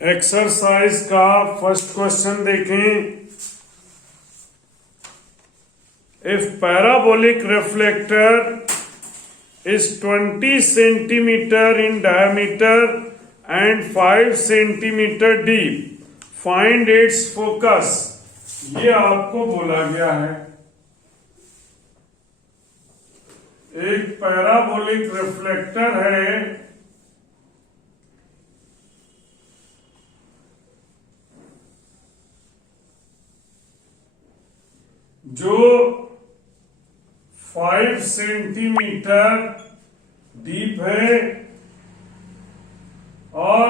Exercise का first question देखें। If parabolic reflector is 20 centimeter in diameter and 5 centimeter deep, find its focus। ये आपको बोला गया है। एक पैराबोलिक रिफ्लेक्टर है जो 5 सेंटीमीटर डीप है और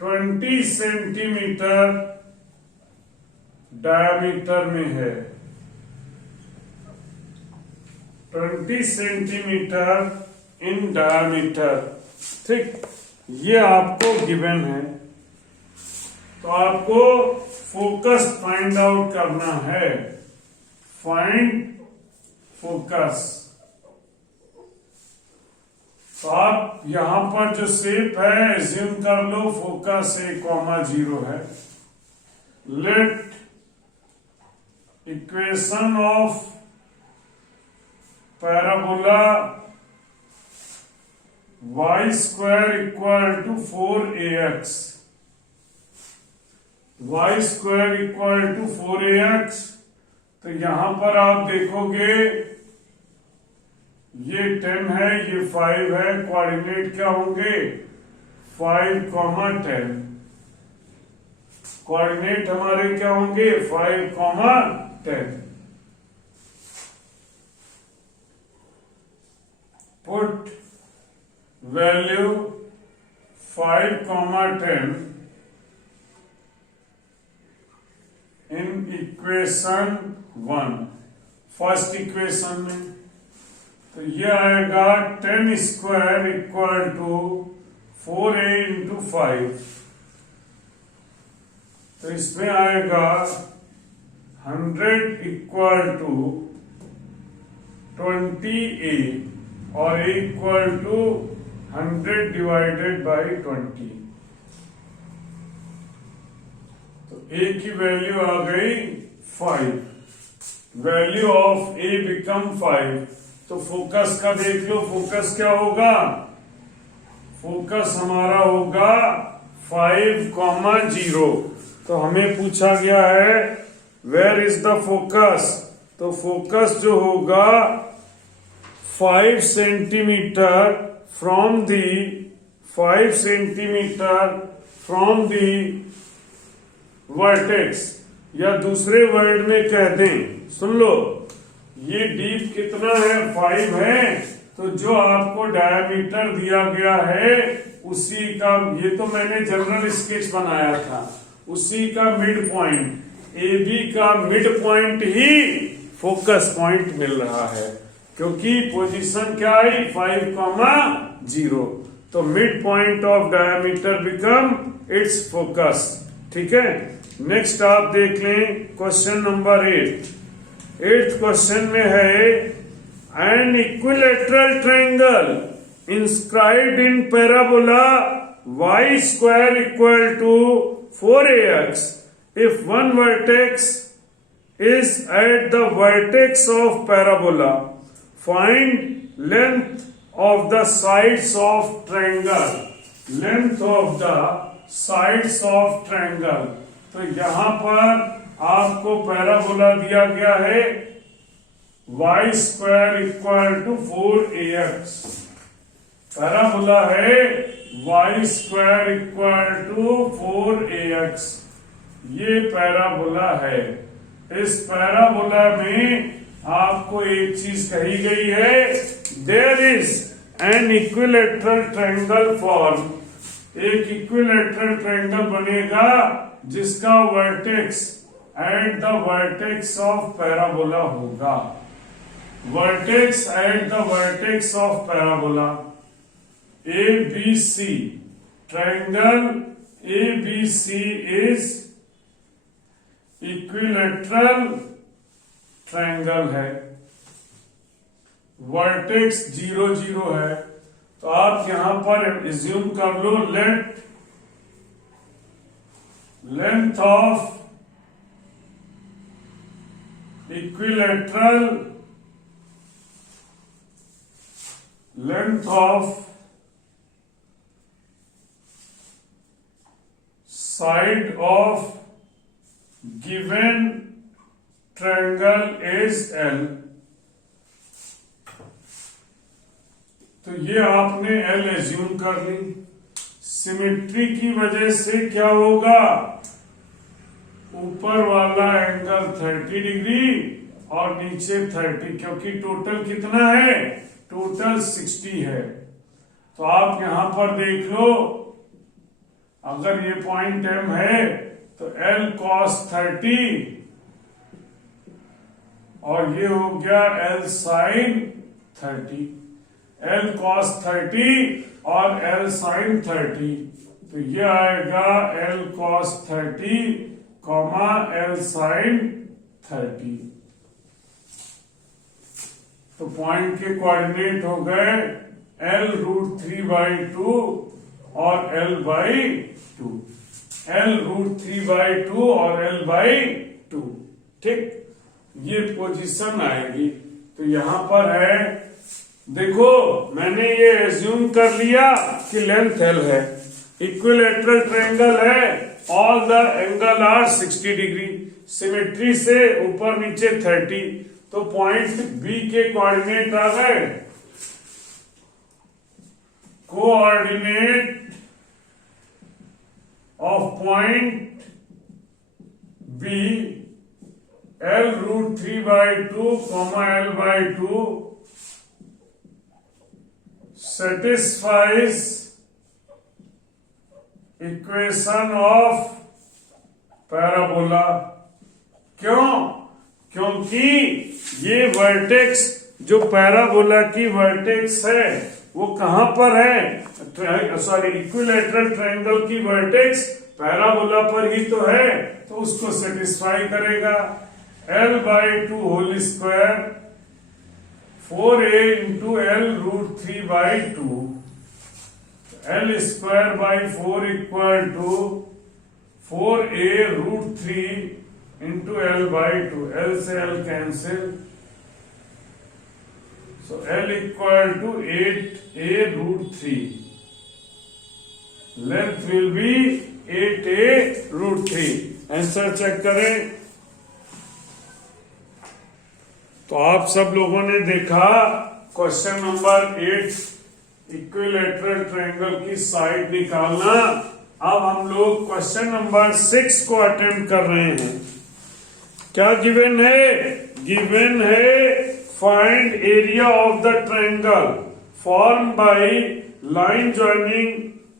20 सेंटीमीटर डायमीटर में है। 20 सेंटीमीटर इन डायमीटर, ठीक, ये आपको गिवन है। तो आपको फोकस फाइंड आउट करना है। Find focus. तो आप यहां पर जो शेप है एज्यूम कर लो फोकस 1,0 है। Let equation of parabola y² equal to 4ax, y² equal to 4ax। तो यहां पर आप देखोगे ये 10 है, ये 5 है, कोऑर्डिनेट क्या होंगे 5, 10। कोऑर्डिनेट हमारे क्या होंगे 5, 10। Put value 5, 10 in equation 1। First equation में तो ये आएगा 10² इक्वल टू 4a इंटू 5। तो इसमें आएगा 100 इक्वल टू 20a और a equal to 100 divided by 20। तो a की वैल्यू आ गई 5। Value of a become 5। तो फोकस का देख लो, फोकस क्या होगा, फोकस हमारा होगा 5, 0। तो हमें पूछा गया है वेयर इज द फोकस। तो फोकस जो होगा 5 centimetre from the 5 centimetre from the vertex, या दूसरे वर्ड में कह दें, सुन लो, ये डीप कितना है 5 है। तो जो आपको डायमीटर दिया गया है उसी का, ये तो मैंने जनरल स्केच बनाया था, उसी का मिड पॉइंट ए बी का मिड पॉइंट ही फोकस पॉइंट मिल रहा है, क्योंकि पोजीशन क्या आई 5, 0। तो mid point of diameter become it's focus. ठीक है, नेक्स्ट आप देख लें क्वेश्चन नंबर 8। 8th क्वेश्चन में है an equilateral triangle inscribed in parabola y² equal to 4ax if one vertex is at the vertex of parabola, find length of the sides of triangle। length of the sides of triangle। तो यहां पर आपको parabola दिया गया है y² equal to 4ax। Parabola है y² equal to 4ax। ये parabola है। इस पैराबोला में आपको एक चीज कही गई है, there is an equilateral triangle form. एक इक्विलेटरल ट्रायंगल बनेगा जिसका vertex at the vertex of parabola होगा। Vertex at the vertex of parabola ABC। Triangle ABC is equilateral triangle है। वर्टेक्स 0, 0 है। तो आप यहां पर एज्यूम कर लो let length of equilateral side of given triangle is L। तो ये आपने L एज्यूम कर ली। सिमेट्री की वजह से क्या होगा, ऊपर वाला एंगल 30 डिग्री और नीचे 30, क्योंकि टोटल कितना है, टोटल 60 है। तो आप यहां पर देख लो, अगर ये पॉइंट M है तो L cos 30 और ये हो गया L sin 30, L cos 30 और L sin 30, तो ये आएगा L cos 30, L sin 30। तो पॉइंट के कोऑर्डिनेट हो गए L√3/2 और L/2, L√3/2 और L/2, ठीक, ये पोजीशन आएगी। तो यहां पर है, देखो मैंने ये एज्यूम कर लिया कि लेंथ L है, इक्विलैटरल ट्रायंगल है, all the angle are 60 degree, symmetry से ऊपर नीचे 30, तो पॉइंट बी के कोऑर्डिनेट आ गए, coordinate of point B L√3/2, L/2 satisfies equation of parabola. क्यों? क्योंकि ये वर्टेक्स जो पैराबोला की वर्टेक्स है वो कहां पर है, सॉरी इक्विलैटरल ट्रायंगल की वर्टेक्स पैराबोला पर ही तो है, तो उसको सेटिस्फाई करेगा। L/2 whole square 4a into L√3/2, L²/4 equal to 4a√3 into L/2, L से L cancel, so L equal to 8a√3, length will be 8a√3। Answer check करें। तो आप सब लोगों ने देखा क्वेश्चन नंबर 8, इक्विलैटरल ट्रायंगल की साइड निकालना। अब हम लोग क्वेश्चन नंबर 6 को अटेम्प्ट कर रहे हैं। क्या गिवन है? गिवन है find area of the triangle form by line joining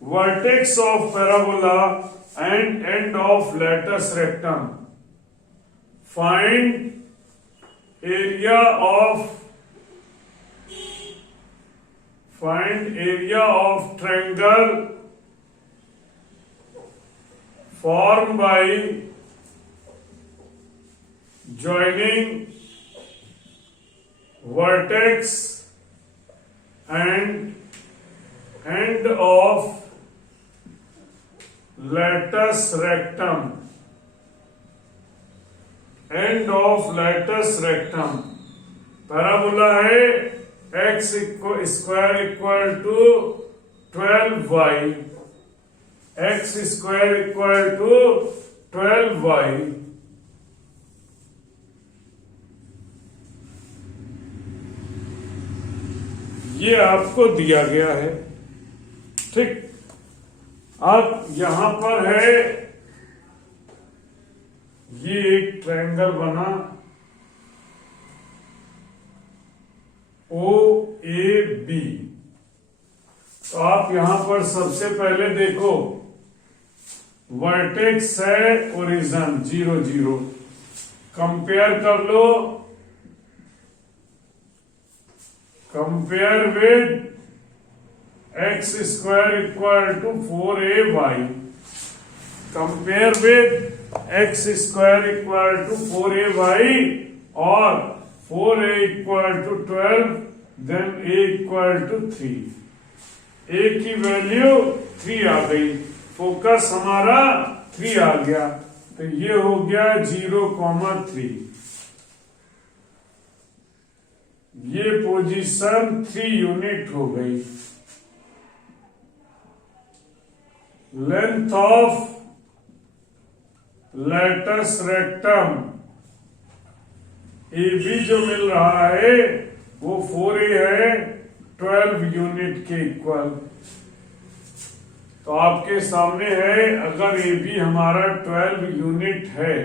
vertex of parabola and end of latus rectum. Find area of triangle formed by joining vertex and end of latus rectum, end of latus rectum. Parabola है x² equal to 12y, x² equal to 12y। ये आपको दिया गया है, ठीक। अब यहां पर है, ये एक ट्रायंगल बना OAB। तो आप यहां पर सबसे पहले देखो, वर्टेक्स है ओरिजिन 0 0, कंपेयर कर लो, compare with x² equal to 4ay, compare with x² equal to 4ay और 4a equal to 12, then a equal to 3। a की वैल्यू 3 आ गई, फोकस हमारा 3 आ गया, तो ये हो गया 0,3। ये पोजीशन 3 यूनिट हो गई। Length of latus rectum A B जो मिल रहा है वो 4a है, 12 यूनिट के इक्वल। तो आपके सामने है, अगर ए बी हमारा 12 यूनिट है,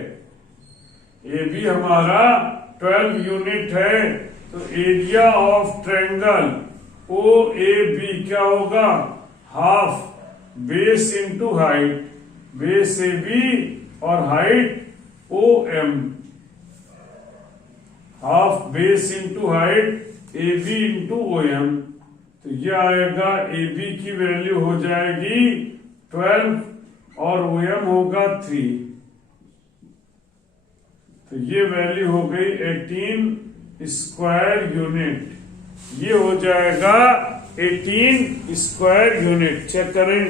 ए बी हमारा 12 यूनिट है, तो area of triangle O A B क्या होगा? Half base into height, base A B और height O M, half base into height A B into O M. तो ये आएगा, ए बी की वैल्यू हो जाएगी 12 और ओ एम होगा 3। तो ये वैल्यू हो गई 18 स्क्वायर यूनिट। ये हो जाएगा 18 स्क्वायर यूनिट। चेक करें।